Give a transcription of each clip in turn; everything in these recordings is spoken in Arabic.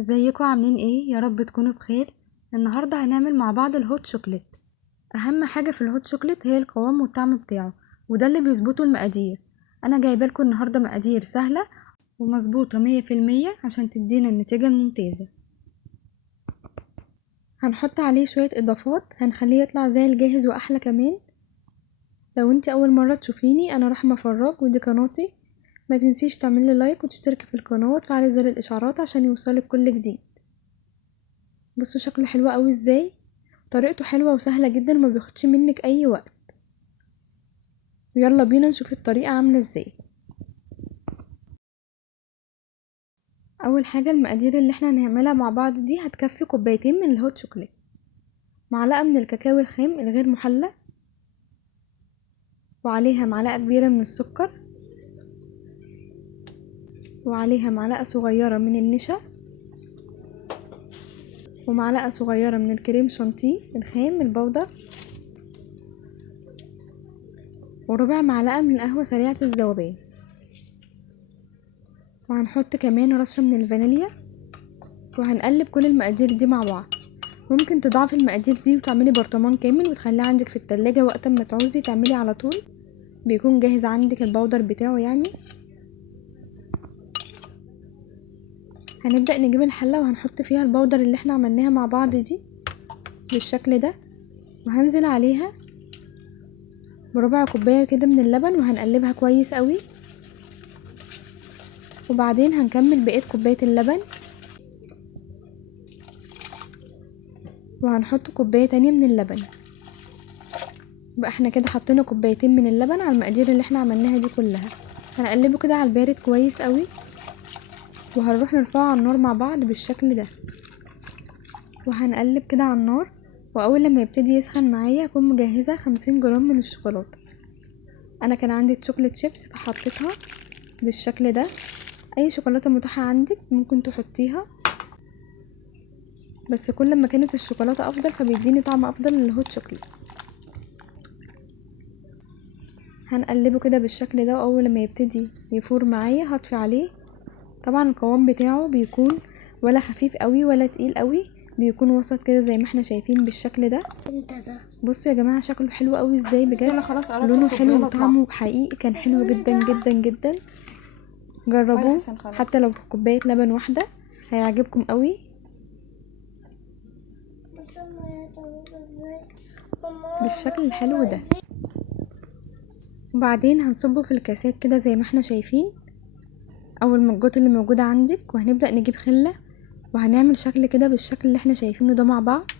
ازيكم عاملين ايه؟ يا رب تكونوا بخير. النهارده هنعمل مع بعض الهوت شوكليت. اهم حاجه في الهوت شوكليت هي القوام والطعم بتاعه، وده اللي بيظبطه المقادير. انا جايبه لكم النهارده مقادير سهله ومظبوطه 100% عشان تدينا النتيجه الممتازه. هنحط عليه شويه اضافات هنخليه يطلع زي الجاهز واحلى كمان. لو انت اول مره تشوفيني، انا رحمه فراج ودي قناتي. ما تنسيش تعملي لايك وتشتركي في القناه وتفعلي زر الاشعارات عشان يوصلك كل جديد. بصوا شكله حلو قوي ازاي، طريقته حلوة وسهلة جدا وما بياخدش منك اي وقت. يلا بينا نشوف الطريقة عاملة ازاي. اول حاجة المقادير اللي احنا هنعملها مع بعض دي هتكفي كوبايتين من الهوت شوكليت، معلقة من الكاكاو الخام الغير محلى، وعليها معلقة كبيرة من السكر، وعليها معلقة صغيرة من النشا، ومعلقة صغيرة من الكريم شانتيه الخام البودر، وربع معلقة من القهوة سريعة الذوبان، وهنحط كمان رشة من الفانيليا. وهنقلب كل المقادير دي مع بعض. ممكن تضاعفي المقادير دي وتعملي برطمان كامل وتخليه عندك في التلاجة وقت ما تعوزي تعملي على طول، بيكون جاهز عندك البودر بتاعه يعني. هنبدأ نجيب الحلة وهنحط فيها البودر اللي احنا عملناها مع بعض دي بالشكل ده، وهنزل عليها بربع كوباية كده من اللبن وهنقلبها كويس قوي. وبعدين هنكمل بقية كوباية اللبن، وهنحط كوباية تانية من اللبن. يبقى احنا كده حطينا كوبايتين من اللبن على المقادير اللي احنا عملناها دي كلها. هنقلبه كده على البارد كويس قوي، وهنروح نرفعه على النار مع بعض بالشكل ده، وهنقلب كده على النار. واول لما يبتدي يسخن معايا هكون مجهزة 50 جرام من الشوكولاتة. انا كان عندي شوكولاتة شيبس فحطيتها بالشكل ده. اي شوكولاتة متاحة عندك ممكن تحطيها، بس كل ما كانت الشوكولاتة افضل فبيديني طعم افضل للهوت شوكليت. هنقلبه كده بالشكل ده، واول لما يبتدي يفور معايا هطفي عليه. طبعا القوام بتاعه بيكون ولا خفيف قوي ولا تقيل قوي، بيكون وسط كده زي ما احنا شايفين بالشكل ده. بصوا يا جماعه شكله حلو قوي ازاي بجد، لونه حلو وطعمه حقيقي كان حلو جدا جدا جدا. جربوه حتى لو بكوبايه لبن واحده هيعجبكم قوي. بالشكل الحلو ده. وبعدين هنصبه في الكاسات كده زي ما احنا شايفين او المجات اللي موجوده عندك، وهنبدا نجيب خله وهنعمل شكل كده بالشكل اللي احنا شايفينه ده مع بعض.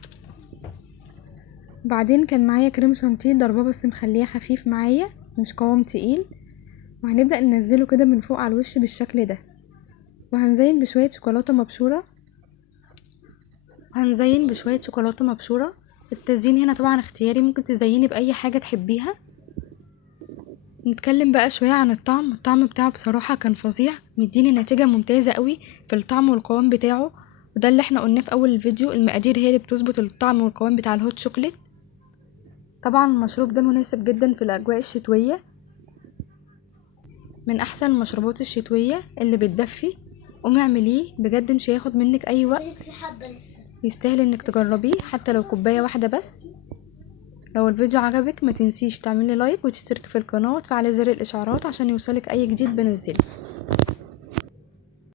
بعدين كان معايا كريم شانتيه ضرباه بس مخليه خفيف معايا مش قوام تقيل، وهنبدأ ننزله كده من فوق على الوش بالشكل ده. وهنزين بشوية شوكولاتة مبشورة. التزيين هنا طبعا اختياري، ممكن تزيني بأي حاجة تحبيها. نتكلم بقى شوية عن الطعم بتاعه بصراحة كان فظيع، مديني نتيجة ممتازة قوي في الطعم والقوام بتاعه. وده اللي احنا قلناه في اول الفيديو، المقادير هي اللي بتظبط الطعم والقوام بتاع الهوت شوكليت. طبعا المشروب ده مناسب جدا في الاجواء الشتوية، من احسن المشروبات الشتوية اللي بتدفي. قومي اعمليه بجد مش هياخد منك اي وقت، يستاهل انك تجربيه حتى لو كوباية واحدة بس. لو الفيديو عجبك ما تنسيش تعملي لايك وتشتركي في القناة وتفعلي زر الاشعارات عشان يوصلك اي جديد بنزله.